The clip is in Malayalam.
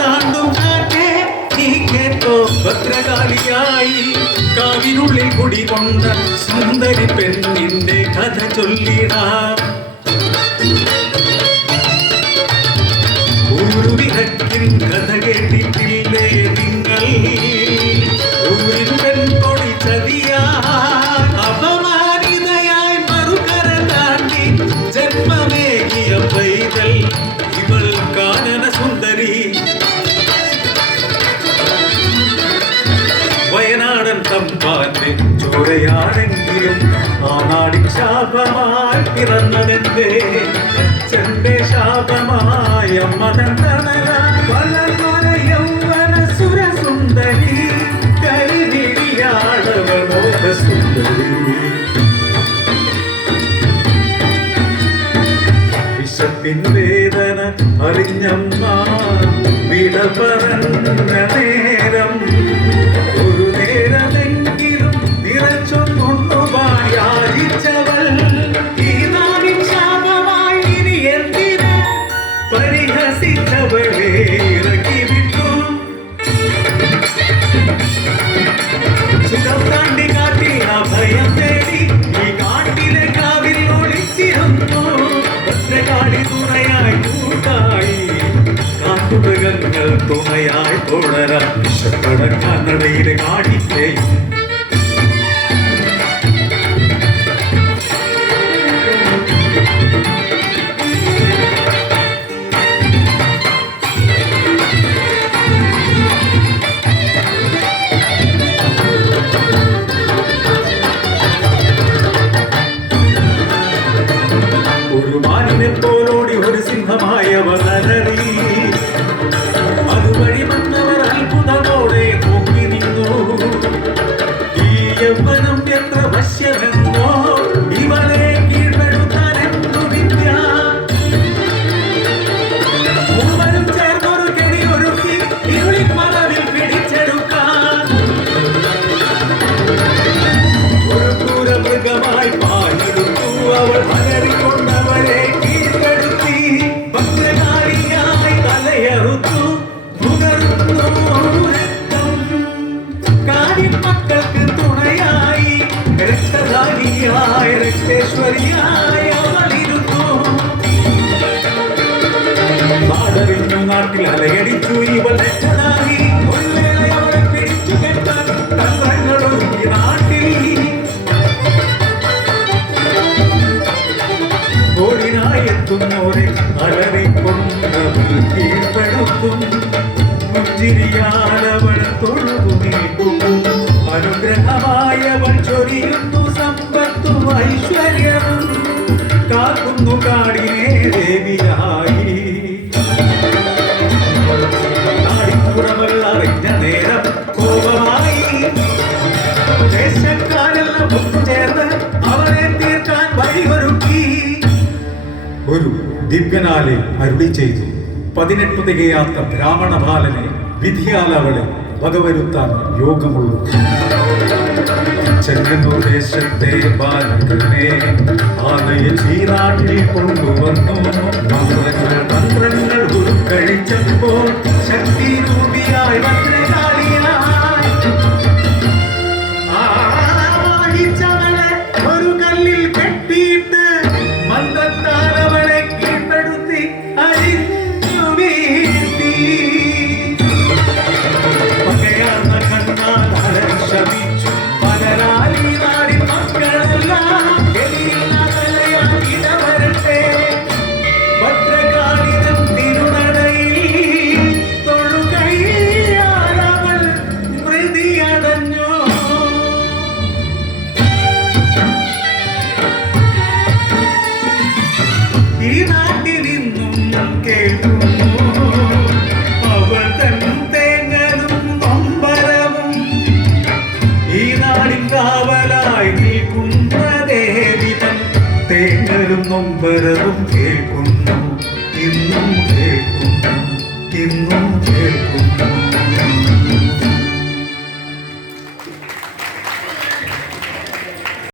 താണ്ടും കാറ്റേ നീ കേട്ടോ ഭദ്രകാളിയായി കാവിനുള്ളിൽ കുടികൊണ്ട സുന്ദരി പെണ്ണിന്റെ കഥ ചൊല്ലിടാം. ൂരുവിഹക്കിൻ കഥ കേട്ടിട്ടില്ലേ നിങ്ങൾ? ഊരിൻ പെൺകൊടി ചതിയാ അപമാനിതയായി മറുകര താണ്ടി ജന്മമേകിയ പൈതൽ ഇവൾ കാനന സുന്ദരി. വയനാടൻ തമ്പാന്റെ ചോരയാണെങ്കിലും ആ നാടിൻ ശാപമായി പിറന്നതെന്റെ അച്ഛന്റെ ശാപമായ മതന്തണല വളർന്നൊര യൗവന സുരസുന്ദരി കരിനിടിയാടവനോക സുന്ദരി. വിശപ്പിൻ വേദന അറിഞ്ഞമ്മ വിട പറഞ്ഞ നേരം ഒരു നേരമെങ്കിലും നിറച്ചൊന്നുണ്ണുവാൻ യാചിച്ചവൾ ഈ നാടിൻ ശാപമായി ഇനി എന്തിന് പരിഹസിച്ചവളെ ഇറക്കി വിട്ടു. സുഖം താണ്ടി കാട്ടിൽ അഭയം തേടി ഈ കാട്ടിലെ കാവിൽ ഒളിച്ചിരുന്നു. ഭദ്രകാളി തുണയായി കൂട്ടായി കാട്ടുമൃഗങ്ങൾ തുണയായി തുടരാൻ വിശപ്പടക്കാൻ നടയിലെ കാടിത്തെയും ഒരു മാനിനെ പോലോടി ഒരു സിംഹമായവർ അലറി. അതുവഴി വന്നവർ അത്ഭുതത്തോടെ നോക്കി നിന്നു. ഈ യൗവനം എത്ര വശ്യമെന്നോ ഇവളെ കീഴ്പ്പെടുത്താൻ എന്തു വിദ്യ. മൂവരും ചേർന്നൊരു കെണിയൊരുക്കി ഇരുളിൻ മറവിൽ പിടിച്ചെടുക്കാൻ ഒരു ക്രൂരമൃഗമായി പാഞ്ഞെടുത്തു അവൾ. മലരിക്കൊണ്ടവരെ കീഴ്പ്പെടുത്തി ഭദ്രകാളിയായി തലയറുത്തു. കാര്യം മക്കൾക്ക് തുണയായി രക്തധാരിയായി രക്തേശ്വരിയായി അവളിരുന്നു. പാടറിഞ്ഞു നാട്ടിൽ അലയടിച്ചു ഇവൾ രക്തധാരി. അവളെ പിടിച്ചു കെട്ടാൻ തന്ത്രങ്ങളൊരുക്കി നാട്ടിൽ. ഓടിനായെത്തുന്നോരെ അലറിക്കൊണ്ടവൾ കീഴ്പ്പെടുത്തും. പുഞ്ചിരിയാലവൾ തൊഴുതു നീക്കും. അനുഗ്രഹമായവൾ ചൊരിയുന്നു സമ്പത്തും ഐശ്വര്യവും. കാക്കുന്നു കാടിനെ ദേവിയായി. നാടിപ്പുറമൾ അറിഞ്ഞ നേരം കോപമായി ദേശക്കാരെല്ലാം ഒത്തുചേർന്ന് അവരെ തീർക്കാൻ വഴിയൊരുക്കി. ഒരു ദിവ്യനാലെ അരുളി ചെയ്തു. 18 തികയാത്ത ബ്രാഹ്മണ ബാലനെ വിധിയാൽ അവളെ വകവരുത്താൻ യോഗമുള്ളൂ. ചെങ്ങന്നൂർ ദേശത്തെ ബാലകനെ ആനയെ ചീനാട്ടിൽ കൊണ്ടുവന്നു. തന്ത്രങ്ങൾ ഉൾക്കഴിച്ചപ്പോൾ